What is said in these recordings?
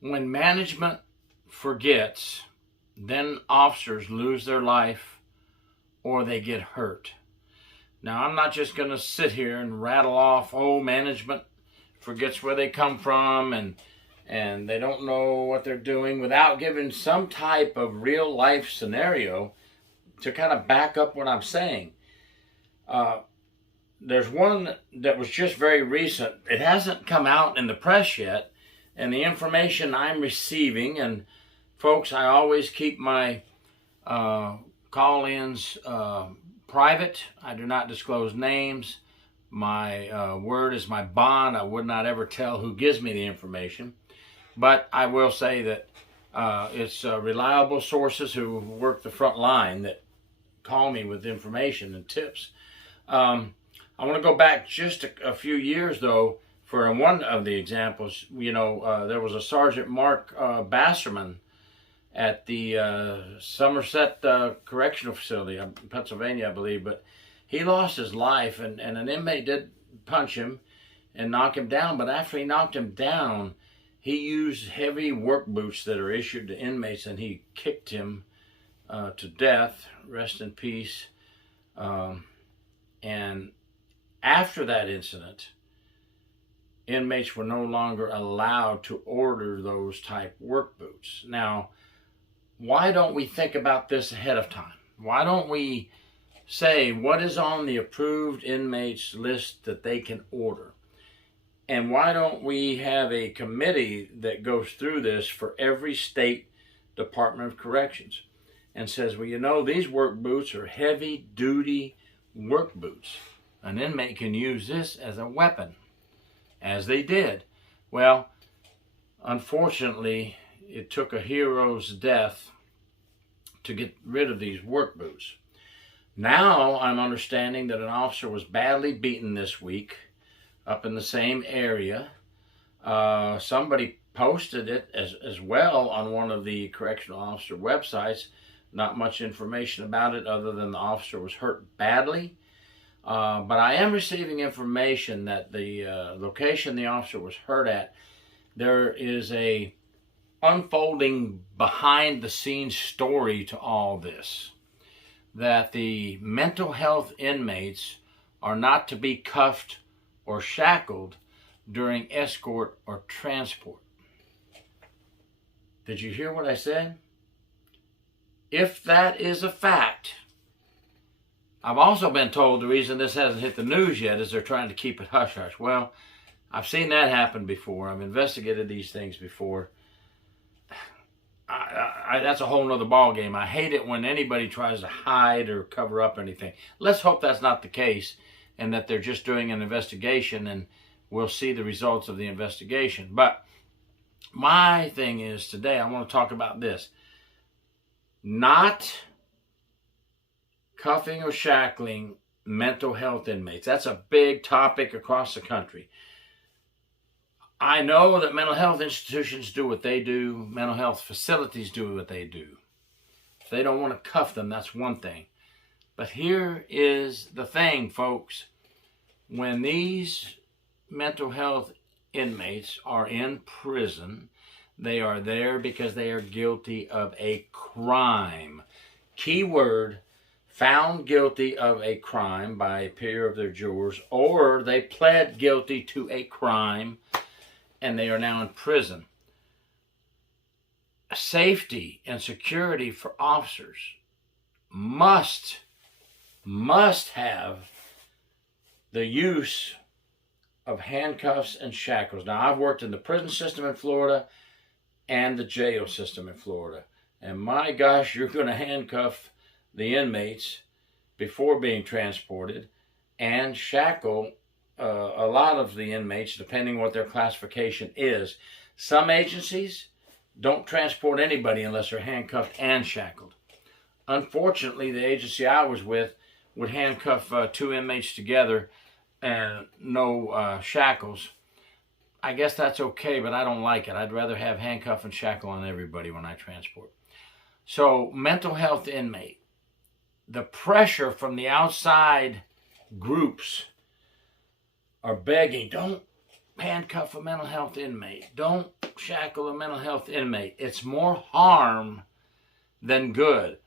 When management forgets, then officers lose their life or they get hurt. Now, I'm not just going to sit here and rattle off, oh, management forgets where they come from and they don't know what they're doing, without giving some type of real life scenario to kind of back up what I'm saying. There's one that was just very recent. It hasn't come out in the press yet, and the information I'm receiving, and folks, I always keep my call-ins private. I do not disclose names. My word is my bond. I would not ever tell who gives me the information. But I will say that it's reliable sources who work the front line that call me with information and tips. I want to go back just a few years, though, for one of the examples. You know, there was a Sergeant Mark Basserman at the Somerset Correctional Facility in Pennsylvania, I believe, but he lost his life, and an inmate did punch him and knock him down, but after he knocked him down, he used heavy work boots that are issued to inmates, and he kicked him to death. Rest in peace. And after that incident, inmates were no longer allowed to order those type work boots. Now, why don't we think about this ahead of time? Why don't we say what is on the approved inmates list that they can order? And why don't we have a committee that goes through this for every state Department of Corrections and says, well, you know, these work boots are heavy duty work boots. An inmate can use this as a weapon, as they did. Well, unfortunately, it took a hero's death to get rid of these work boots. Now I'm understanding that an officer was badly beaten this week up in the same area. Somebody posted it as well on one of the correctional officer websites. Not much information about it other than the officer was hurt badly. But I am receiving information that the location the officer was hurt at, there is a unfolding behind the scenes story to all this. That the mental health inmates are not to be cuffed or shackled during escort or transport. Did you hear what I said? If that is a fact, I've also been told the reason this hasn't hit the news yet is they're trying to keep it hush-hush. Well, I've seen that happen before. I've investigated these things before. That's a whole nother ball game. I hate it when anybody tries to hide or cover up anything. Let's hope that's not the case and that they're just doing an investigation and we'll see the results of the investigation. But my thing is today I want to talk about this. Not cuffing or shackling mental health inmates. That's a big topic across the country. I know that mental health institutions do what they do. Mental health facilities do what they do. If they don't want to cuff them, that's one thing. But here is the thing, folks. When these mental health inmates are in prison, they are there because they are guilty of a crime. Key word, found guilty of a crime by a peer of their jurors, or they pled guilty to a crime and they are now in prison. Safety and security for officers must have the use of handcuffs and shackles. Now, I've worked in the prison system in Florida and the jail system in Florida. And my gosh, you're going to handcuff the inmates before being transported and shackle a lot of the inmates, depending what their classification is. Some agencies don't transport anybody unless they're handcuffed and shackled. Unfortunately, the agency I was with would handcuff two inmates together and no shackles. I guess that's okay, but I don't like it. I'd rather have handcuff and shackle on everybody when I transport. So, mental health inmate. The pressure from the outside groups are begging, don't handcuff a mental health inmate. Don't shackle a mental health inmate. It's more harm than good.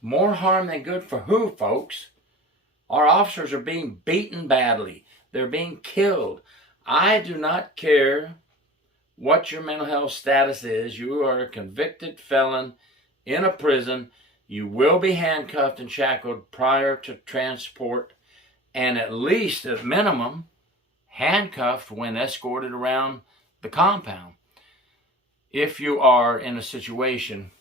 More harm than good for who, folks? Our officers are being beaten badly. They're being killed. I do not care what your mental health status is. You are a convicted felon in a prison. You will be handcuffed and shackled prior to transport, and at least, at minimum, handcuffed when escorted around the compound. If you are in a situation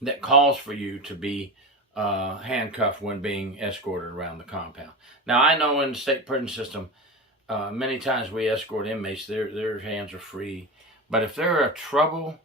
that calls for you to be handcuffed when being escorted around the compound. Now, I know in the state prison system, many times we escort inmates, their hands are free. But if they're a troubled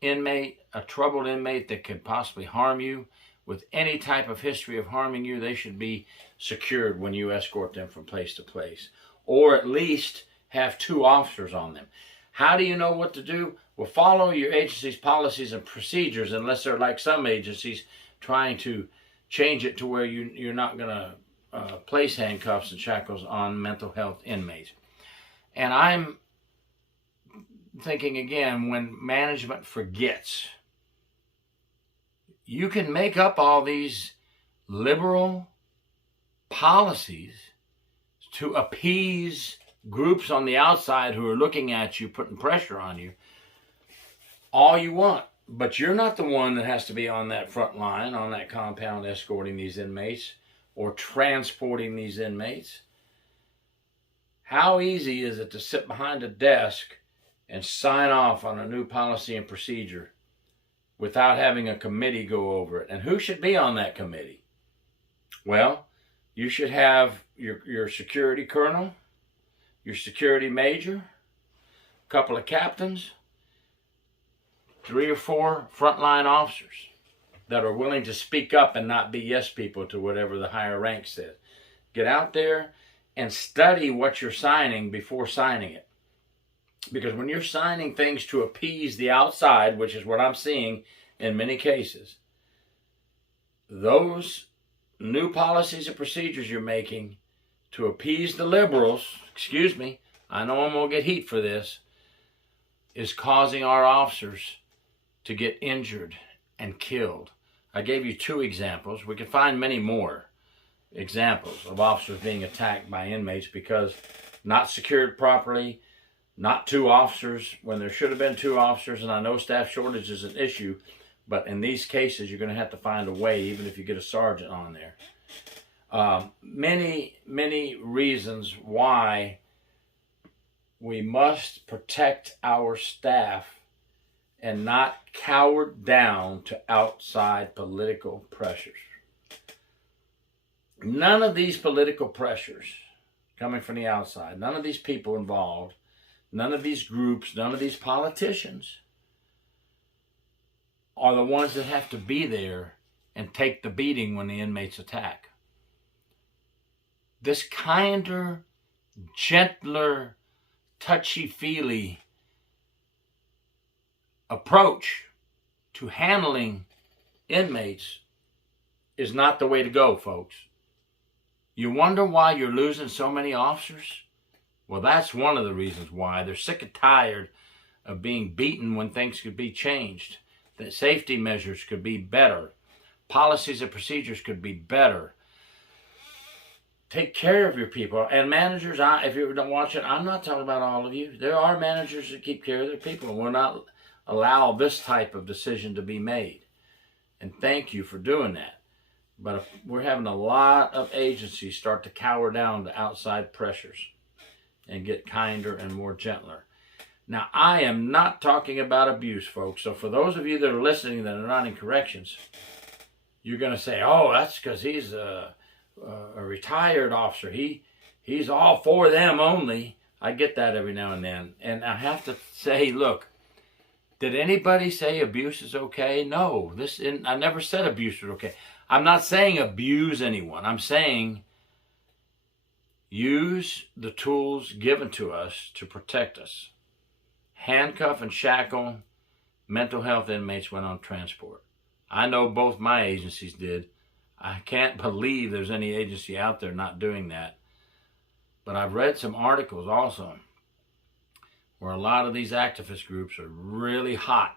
inmate that could possibly harm you, with any type of history of harming you, they should be secured when you escort them from place to place. Or at least have 2 officers on them. How do you know what to do? Well, follow your agency's policies and procedures, unless they're like some agencies trying to change it to where you're not going to place handcuffs and shackles on mental health inmates. And I'm thinking again, when management forgets, you can make up all these liberal policies to appease groups on the outside who are looking at you, putting pressure on you, all you want. But you're not the one that has to be on that front line, on that compound, escorting these inmates or transporting these inmates. How easy is it to sit behind a desk and sign off on a new policy and procedure without having a committee go over it? And who should be on that committee? Well, you should have your security colonel, your security major, a couple of captains, 3 or 4 frontline officers that are willing to speak up and not be yes people to whatever the higher rank says. Get out there and study what you're signing before signing it. Because when you're signing things to appease the outside, which is what I'm seeing in many cases, those new policies and procedures you're making to appease the liberals, excuse me, I know I'm going to get heat for this, is causing our officers to get injured and killed. I gave you 2 examples. We can find many more examples of officers being attacked by inmates because not secured properly, not 2 officers when there should have been 2 officers. And I know staff shortage is an issue, but in these cases, you're going to have to find a way, even if you get a sergeant on there. Many reasons why we must protect our staff and not cower down to outside political pressures. None of these political pressures coming from the outside, none of these people involved, none of these groups, none of these politicians are the ones that have to be there and take the beating when the inmates attack. This kinder, gentler, touchy-feely approach to handling inmates is not the way to go, folks. You wonder why you're losing so many officers? Well, that's one of the reasons why. They're sick and tired of being beaten when things could be changed. That safety measures could be better. Policies and procedures could be better. Take care of your people. And managers, if you don't watch it, I'm not talking about all of you. There are managers that keep care of their people and will not allow this type of decision to be made. And thank you for doing that. But we're having a lot of agencies start to cower down to outside pressures and get kinder and more gentler. Now, I am not talking about abuse, folks. So for those of you that are listening that are not in corrections, you're going to say, oh, that's because he's a retired officer. He's all for them only. I get that every now and then. And I have to say, look, did anybody say abuse is okay? No, I never said abuse is okay. I'm not saying abuse anyone. I'm saying use the tools given to us to protect us. Handcuff and shackle mental health inmates when on transport. I know both my agencies did. I can't believe there's any agency out there not doing that. But I've read some articles also where a lot of these activist groups are really hot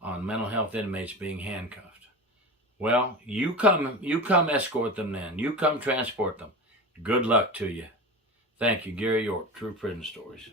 on mental health inmates being handcuffed. Well, you come escort them then. You come transport them. Good luck to you. Thank you, Gary York, True Prison Stories.